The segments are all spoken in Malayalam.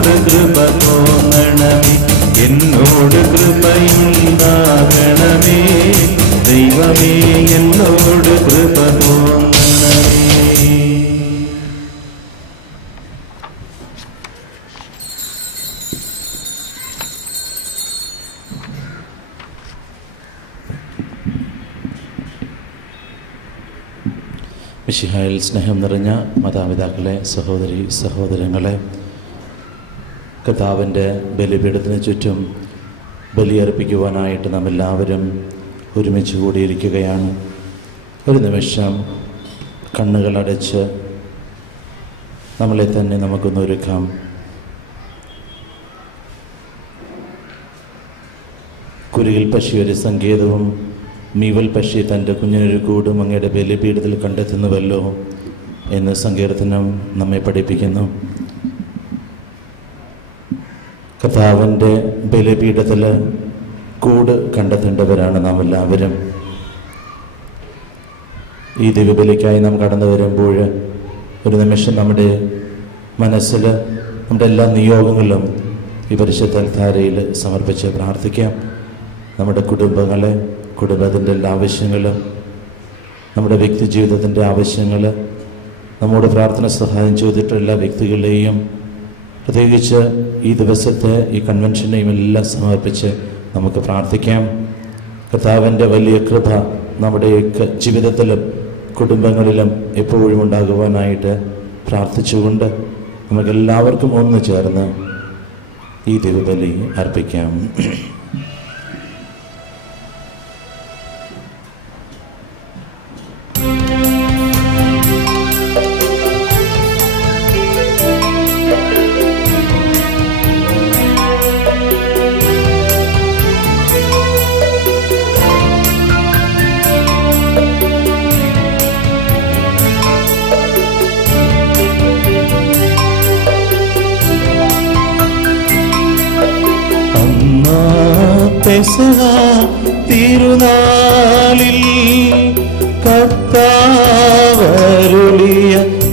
എന്നോട് കൃപ തോന്നണമേ, എന്നോട് കൃപയുണ്ടാകണമേ. ദൈവമേ എന്നോട് കൃപ തോന്നണമേ. മിശിഹായിൽ സ്നേഹം നിറഞ്ഞ മാതാപിതാക്കളെ, സഹോദരി സഹോദരങ്ങളെ, കർത്താവിൻ്റെ ബലിപീഠത്തിന് ചുറ്റും ബലിയർപ്പിക്കുവാനായിട്ട് നാം എല്ലാവരും ഒരുമിച്ച് കൂടിയിരിക്കുകയാണ്. ഒരു നിമിഷം കണ്ണുകളടച്ച് നമ്മളെ തന്നെ നമുക്കൊന്നൊരുക്കാം. കുരുകിൽ പക്ഷി ഒരു സങ്കേതവും മീവൽ പക്ഷി തൻ്റെ കുഞ്ഞിനൊരു കൂടും അങ്ങയുടെ ബലിപീഠത്തിൽ കണ്ടെത്തുന്നുവല്ലോ എന്ന് സങ്കീർത്തനം നമ്മെ പഠിപ്പിക്കുന്നു. കർത്താവിൻ്റെ ബലിപീഠത്തിൽ കൂട് കണ്ടെത്തേണ്ടവരാണ് നാം എല്ലാവരും. ഈ ദിവ്യബലിക്കായി നാം കടന്നു വരുമ്പോൾ ഒരു നിമിഷം നമ്മുടെ മനസ്സിൽ നമ്മുടെ എല്ലാ നിയോഗങ്ങളും ഈ പരിശുദ്ധ അൽത്താരയിൽ സമർപ്പിച്ച് പ്രാർത്ഥിക്കാം. നമ്മുടെ കുടുംബങ്ങളെ, കുടുംബത്തിൻ്റെ എല്ലാ ആവശ്യങ്ങളും, നമ്മുടെ വ്യക്തി ജീവിതത്തിൻ്റെ ആവശ്യങ്ങൾ, നമ്മോട് പ്രാർത്ഥന സഹായം ചെയ്തിട്ടുള്ള എല്ലാ വ്യക്തികളെയും, പ്രത്യേകിച്ച് ഈ ദിവസത്തെ ഈ കൺവെൻഷനെയും എല്ലാം സമർപ്പിച്ച് നമുക്ക് പ്രാർത്ഥിക്കാം. കർത്താവിൻ്റെ വലിയ കൃപ നമ്മുടെയൊക്കെ ജീവിതത്തിലും കുടുംബങ്ങളിലും എപ്പോഴും ഉണ്ടാകുവാനായിട്ട് പ്രാർത്ഥിച്ചുകൊണ്ട് നമുക്കെല്ലാവർക്കും ഒന്നു ചേർന്ന് ഈ ദിവ്യബലി അർപ്പിക്കാം. തിരുനാളിൽ കർത്താവരുളിയ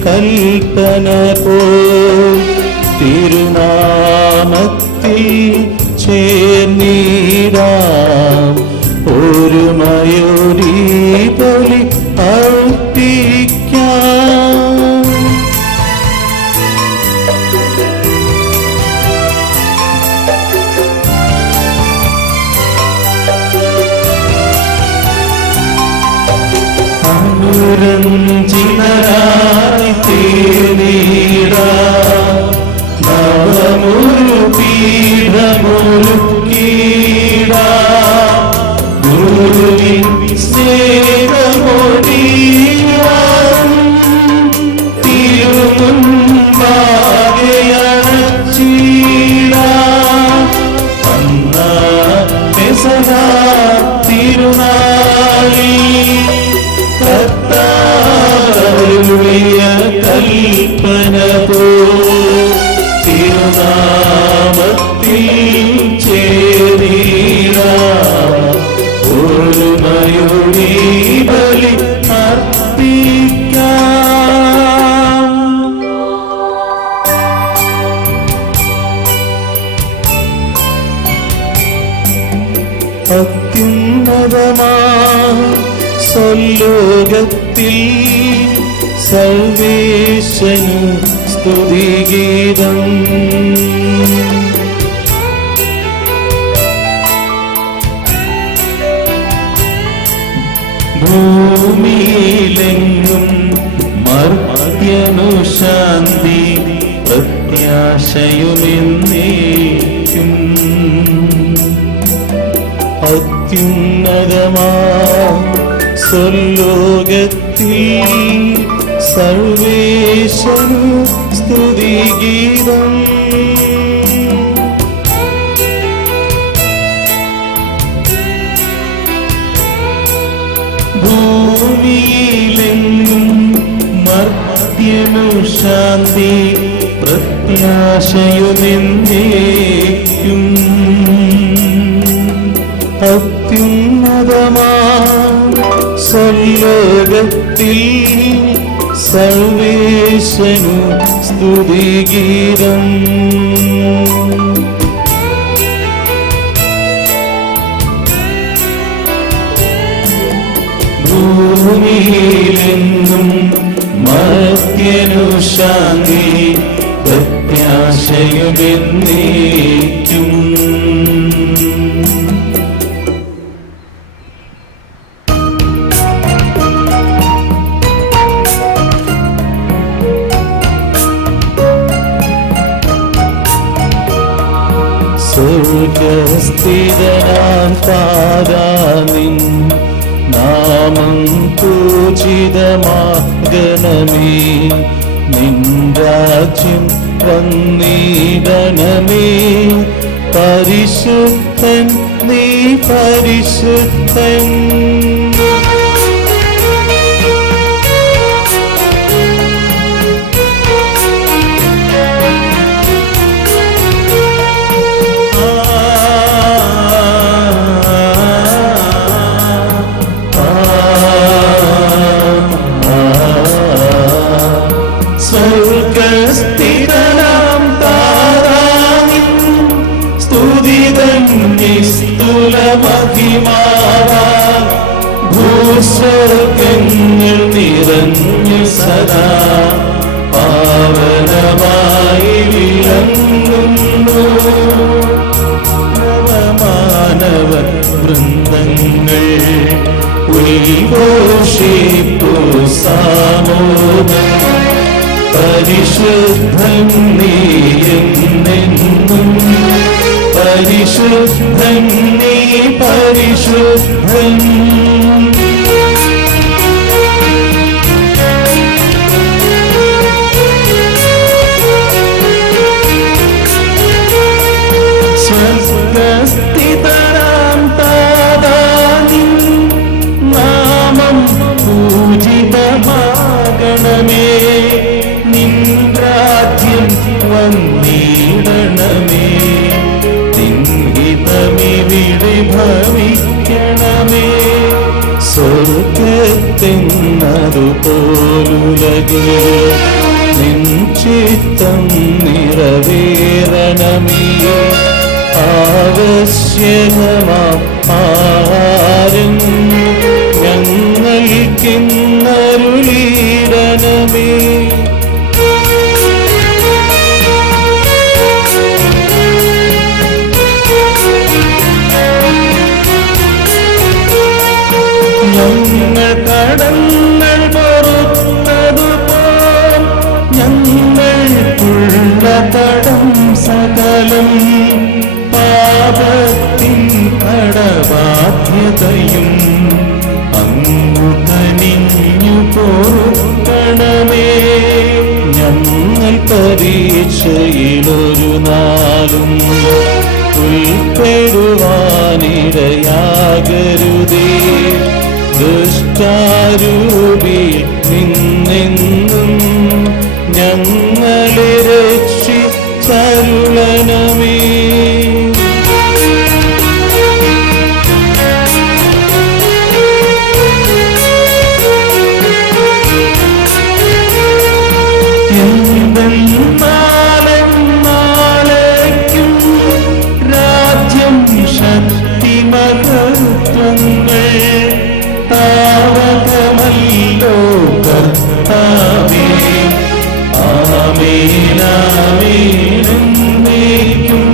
കൽപ്പന പോൽ തിരുനാമത്തിൽ ചേർന്നിടാം ഒരുമയോടി ബലി അർപ്പിക്കാം. അനുരഞ്ജിതരായി തീർന്നിടാം നവമൊരു പീഠമൊരുക്കിടാം ഗുരുവിൻ സ്നേഹമൊഴിയാം തിരുമുൻപാകെ അണച്ചിടാം. അന്നാ പെസഹ തിരുനാളിൽ കർത്താവരുളിയ കൽപ്പന പോൽ തിരുനാമത്തിൽ ചേർന്നിടാം ഒരുമയോടി ബലി അർപ്പിക്കാം. അത്യുന്നതമാ സ്വലോകത്തിൽ സർവേശനു സ്തുതിഗീതം. ഭൂമിയിലെങ്ങും മർത്യനു ശാന്തി പ്രത്യാശയുമെന്നേക്കും. അത്യുന്നതമാ സ്വലോകത്തിൽ സർവേശനു സ്തുതിഗീതം. ഭൂമിയിലെങ്ങും മർത്യനു ശാന്തി പ്രത്യാശയുമെന്നേക്കും. അത്യുന്നതമാ സ്വലോകത്തിൽ സർവേശനു സ്തുതിഗീതം. പ്രത്യാശയുമെന്നേക്കും. സ്വർഗസ്ഥിതനാം താരാനിൻ നാമം പൂജിതമാകണമേ. നിൻ രാജ്യം വന്നിടണമേ. പരിശുദ്ധൻ നീ പരിശുദ്ധൻ. സ്വർഗസ്ഥിതനാം താരാനിൻ സ്തുതിതൻ നിസ്തുലമഹിമാവാൻ ഭൂസ്വർഗങ്ങൾ നിറഞ്ഞു സദാ പാവനമായി വിളങ്ങുന്നു. നവമാനവ വൃന്ദങ്ങൾ ഉദ്ഘോഷിപ്പു സാമോദം. പരിശുദ്ധൻ നീ എന്നെന്നും പരിശുദ്ധൻ നീ പരിശുദ്ധൻ. സ്വർഗസ്ഥിതനാം താരാനിൻ നാമം പൂജിതമാകണമേ. നിൻ രാജ്യം വന്നിടണമേ. നിൻ ഹിതമിവിടെ ഭവിക്കണമേ. സ്വർഗത്തെന്നതുപോലുലകിൽ നിൻ ചിത്തം നിറവേറണമേ. ആവശ്യകമാം ആഹാരം ഞങ്ങൾക്കിന്നരുളിടണമേ. ഞങ്ങൾ കടങ്ങൾ പൊറുത്തതുപോൽ ഞങ്ങൾക്കുള്ള കടം സകലം പാപത്തിൻ കടബാധ്യതയും അങ്ങു കനിഞ്ഞു പൊറുക്കണമേ. ഞങ്ങൾ പരീക്ഷയിലൊരു നാളും ഉൾപ്പെടുവാനിടയാകരുതേ. ദുഷ്ടാരൂപി നിന്നെന്നും ഞങ്ങളെ രക്ഷിച്ചരുളണമേ. നാളേക്കും രാജ്യം ശക്തി മഹത്വങ്ങൾ താവകമല്ലോ കർത്താവേ. ആമേൻ ആമേൻ എന്നേക്കും.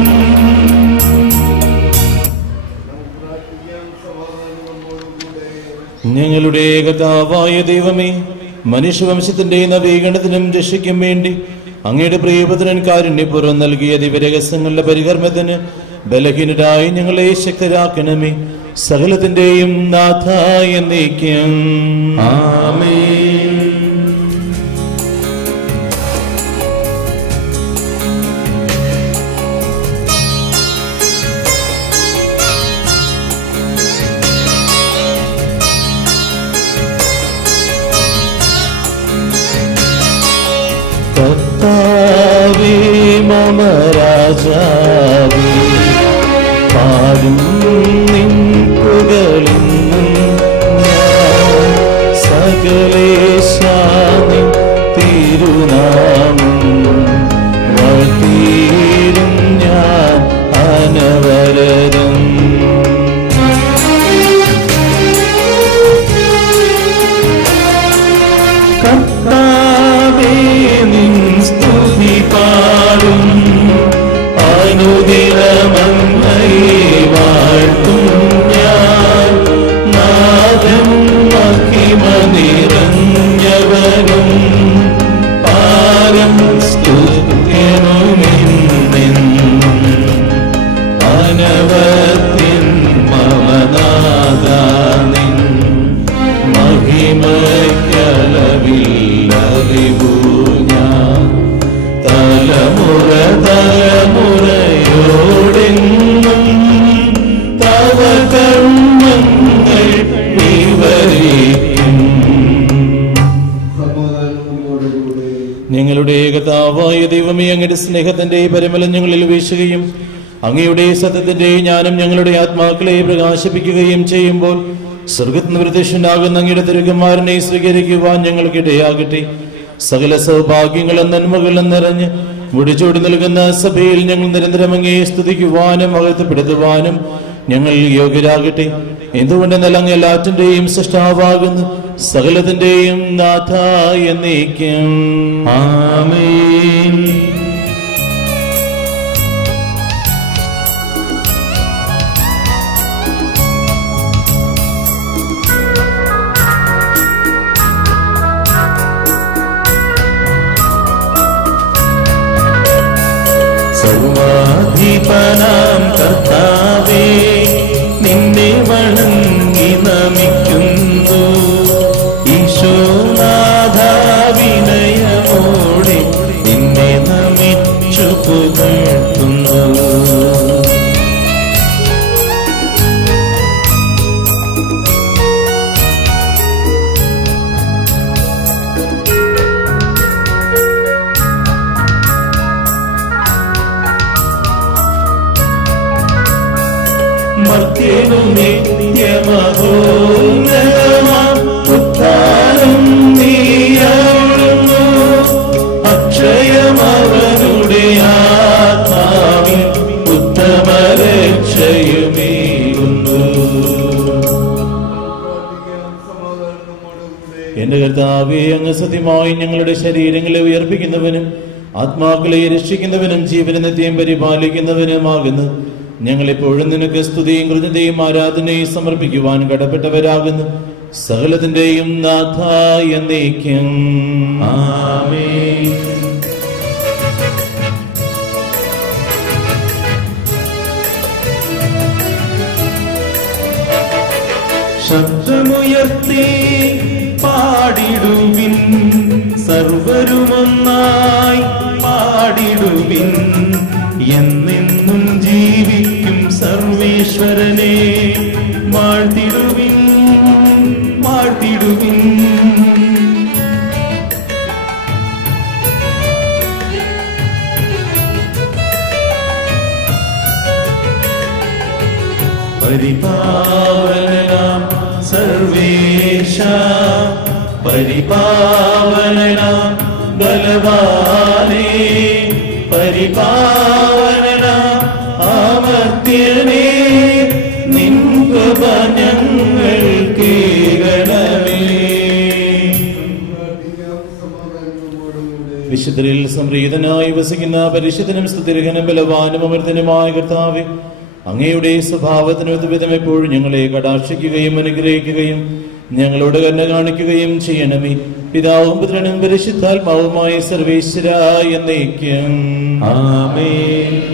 ഞങ്ങളുടെ കർത്താവായ ദൈവമേ, മനുഷ്യവംശത്തിന്റെ നവീകരണത്തിനും രക്ഷയ്ക്കും വേണ്ടി അങ്ങയുടെ പ്രിയപുത്രൻ കാരുണ്യപൂർവ്വം നൽകിയ ദിവ്യരഹസ്യങ്ങളുടെ പരികർമ്മത്തിന് ബലഹീനരായി ഞങ്ങളെ ശക്തരാക്കണമേ. സകലത്തിന്റെയും നാഥ എന്നേക്കും ആമേൻ. കർത്താവേ മമ രാജാവേ, പാടും നിൻ പുകഴ്ന്നും ഞാൻ. സകലേശാനിൻ തിരുനാമം വാഴ്ത്തിയിടും ഞാൻ അനവരതം. കർത്താവേ നിൻ സ്തുതി പാടും അനുദിനമങ്ങയെ വാഴ്ത്തും ഞാൻ. നാഥൻ മഹിമ നിറഞ്ഞവനും പാരം സ്തുത്യനുമെന്നെന്നും. മാനവത്തിൻ മമനാദാനിൻ മഹിമയ്ക്കലവില്ലറിവു ഞാൻ. തലമുറ തലമുറയോടെന്നും തവ കർമ്മങ്ങൾ വിവരിക്കും. ഞങ്ങളുടെ കർത്താവായ ദൈവമേ, അങ്ങയുടെ സ്നേഹത്തിന്റെ പരമലം ഞങ്ങളിൽ വീശുകയും അങ്ങയുടെ സത്യത്തിന്റെ ജ്ഞാനം ഞങ്ങളുടെ ആത്മാക്കളെ പ്രകാശിപ്പിക്കുകയും ചെയ്യുമ്പോൾ സ്വർഗത്തിൽ നിന്ന് പ്രത്യക്ഷനാകുന്ന അങ്ങയുടെ തിരുകുമാരനെ സ്വീകരിക്കുവാൻ ഞങ്ങൾക്കിടയാകട്ടെ. സകല സൗഭാഗ്യങ്ങളും നന്മകളും നിറഞ്ഞ് മുടിച്ചോടി നൽകുന്ന സഭയിൽ ഞങ്ങൾ നിരന്തരം അങ്ങയെ സ്തുതിക്കുവാനും മഹത്വപ്പെടുത്തുവാനും ഞങ്ങൾ യോഗ്യരാകട്ടെ. എന്തുകൊണ്ടെന്നാൽ അങ്ങ് എല്ലാറ്റിന്റെയും സൃഷ്ടാവാകുന്നു, സകലത്തിന്റെയും നാഥ എന്നേക്കും. ആമേൻ. സർവാധിപനാം കർത്താവേ, നിന്നെ വണങ്ങി നമിക്കുന്നു. ഈശോനാഥ വിനയമോടെ നിന്നെ നമിച്ചു പുകഴ്ത്തുന്നു. മർത്യനു നിത്യമഹോന്നതമാം ഉദ്ധാനം നീയരുളുന്നു. അക്ഷയമവനുടെ ആത്മാവിൽ ഉത്തമരക്ഷയുമേകുന്നു. എന്റെ കർത്താവേ, അങ്ങ് സത്യമായി ഞങ്ങളുടെ ശരീരങ്ങളെ ഉയർപ്പിക്കുന്നവനും ആത്മാക്കളെ രക്ഷിക്കുന്നവനും ജീവനെ നിത്യം പരിപാലിക്കുന്നവനുമാകുന്നു. ഞങ്ങളെപ്പോഴും നിനക്ക് സ്തുതിയും കൃതജ്ഞതയും ആരാധനയും സമർപ്പിക്കുവാൻ കടപ്പെട്ടവരാകുന്നു. സകലത്തിന്റെയും നാഥ എന്നേക്കും. ആമേൻ. ശബ്ദമുയർത്തി പാടിടുവിൻ, സർവരുമൊന്നായി പാടിടുവിൻ. എന്നെന്നും ജീവിക്കും സർവേശ്വരനെ വാഴ്ത്തിടുവിൻ, വാഴ്ത്തിടുവിൻ. പരിപാവനാം സർവേശ, പരിപാവനാം ബലവാനേ, പരിപാവനാം അമർത്യനേ, നിൻ കൃപ ഞങ്ങൾ കേൾക്കണമേ. വിശുദ്ധരിൽ സംപ്രീതനായി വസിക്കുന്ന പരിശുദ്ധനും സ്തുതിരഹനും ബലവാനും അമർത്തനുമായ കർത്താവേ, അങ്ങയുടെ സ്വഭാവത്തിന് വിധം എപ്പോഴും ഞങ്ങളെ കടാക്ഷിക്കുകയും അനുഗ്രഹിക്കുകയും ഞങ്ങളോട് കരുണ കാണിക്കുകയും ചെയ്യണമേ. പിതാവും പുത്രനും പരിശുദ്ധാത്മാവുമായ സർവേശ്വര എന്നേക്കും. ആമേൻ.